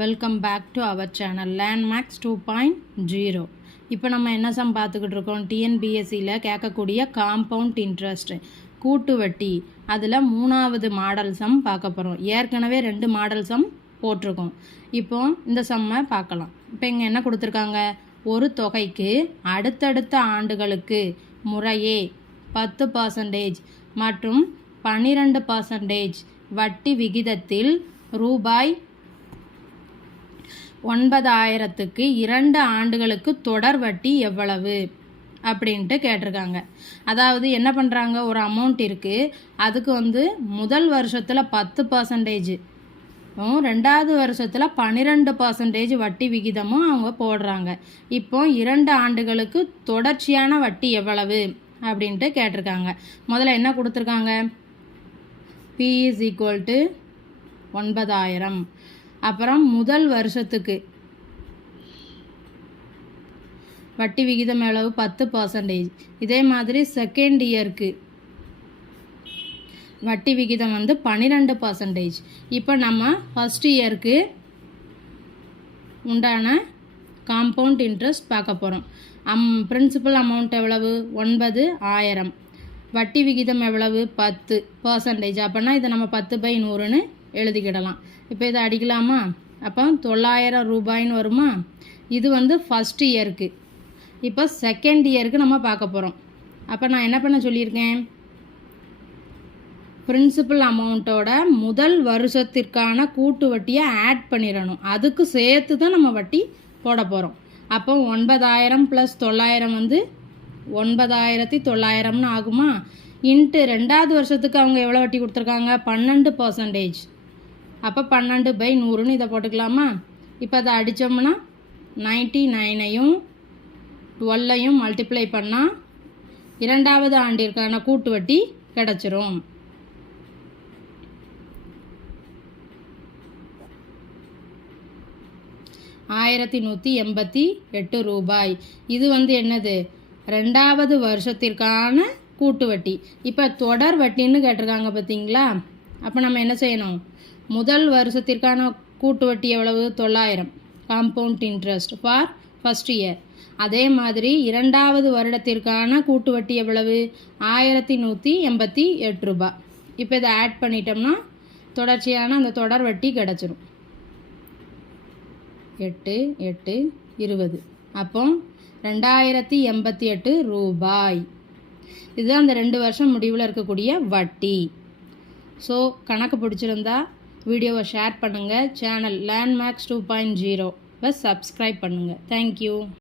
Welcome back to our channel landmarks 2.0. இப்போ நம்ம என்ன சம் பார்த்துக்கிட்டு இருக்கோம், டிஎன்பிஎஸ்சியில் கேட்கக்கூடிய காம்பவுண்ட் இன்ட்ரெஸ்ட் கூட்டு வட்டி, அதில் 3வது மாடல் சம் பார்க்க போகிறோம். ஏற்கனவே 2 மாடல் சம் போட்டிருக்கோம். இப்போ இந்த சம்மை பார்க்கலாம். இப்போ இங்கே என்ன கொடுத்துருக்காங்க, ஒரு தொகைக்கு அடுத்தடுத்த ஆண்டுகளுக்கு முறையே 10% மற்றும் 12% வட்டி விகிதத்தில் ரூபாய் 9,000க்கு 2 ஆண்டுகளுக்கு தொடர் வட்டி எவ்வளவு அப்படின்ட்டு கேட்டிருக்காங்க. அதாவது என்ன பண்ணுறாங்க, ஒரு அமௌண்ட் இருக்குது, அதுக்கு முதல் வருஷத்தில் 10%, 2வது வருஷத்தில் 12% வட்டி விகிதமும் அவங்க போடுறாங்க. இப்போ 2 ஆண்டுகளுக்கு தொடர்ச்சியான வட்டி எவ்வளவு அப்படின்ட்டு கேட்டிருக்காங்க. முதல்ல என்ன கொடுத்துருக்காங்க, P = 9,000. அப்புறம் முதல் வருஷத்துக்கு வட்டி விகிதம் எவ்வளவு, 10%. இதே மாதிரி செகண்ட் இயருக்கு வட்டி விகிதம் 12%. இப்போ நம்ம ஃபஸ்ட் இயருக்கு உண்டான காம்பவுண்ட் இன்ட்ரெஸ்ட் பார்க்க போகிறோம். பிரின்சிபல் அமௌண்ட் எவ்வளவு, 9,000. வட்டி விகிதம் எவ்வளவு, 10%. அப்படின்னா இதை நம்ம 10/100ன்னு எழுதிக்கிடலாம். இப்போ இதை அடிக்கலாமா, அப்போ 9,000 ரூபாய்ன்னு வருமா. இது ஃபஸ்ட் இயருக்கு. இப்போ செகண்ட் இயருக்கு நம்ம பார்க்க போகிறோம். அப்போ நான் என்ன பண்ண சொல்லியிருக்கேன், பிரின்சிபல் அமௌண்ட்டோட முதல் வருஷத்திற்கான கூட்டு வட்டியை ஆட் பண்ணிடணும். அதுக்கு சேர்த்து தான் நம்ம வட்டி போட போகிறோம். அப்போ 9,000 + 9,000 9,900ன்னு ஆகுமா. இன்ட்டு 2வது வருஷத்துக்கு அவங்க எவ்வளோ வட்டி கொடுத்துருக்காங்க, 12%. அப்போ 12/100ன்னு இதை போட்டுக்கலாமா. இப்போ அதை அடித்தோம்னா 99ஐயும் 12ஐயும் மல்டிப்ளை பண்ணால் 2வது ஆண்டிற்கான கூட்டு வட்டி கிடச்சிரும். ரூபாய். இது என்னது, 2வது வருஷத்திற்கான கூட்டு வட்டி. இப்போ தொடர் வட்டின்னு கேட்டிருக்காங்க பார்த்தீங்களா. அப்போ நம்ம என்ன செய்யணும், முதல் வருஷத்திற்கான கூட்டு வட்டி எவ்வளவு, 9,000 compound interest for first year. அதே மாதிரி 2வது வருடத்திற்கான கூட்டு வட்டி எவ்வளவு, 1,188 ரூபாய். இப்போ இதை ஆட் பண்ணிட்டோம்னா தொடர்ச்சியான அந்த தொடர் வட்டி கிடச்சிரும். 8 8 20. அப்போ 2,088 ரூபாய். இதுதான் அந்த 2 வருஷம் முடிவில் இருக்கக்கூடிய வட்டி. ஸோ கணக்கு பிடிச்சிருந்தா வீடியோவை ஷேர் பண்ணுங்கள். சேனல் லேண்ட்மார்க்ஸ் 2.0 சப்ஸ்கிரைப் பண்ணுங்கள். தேங்க்யூ.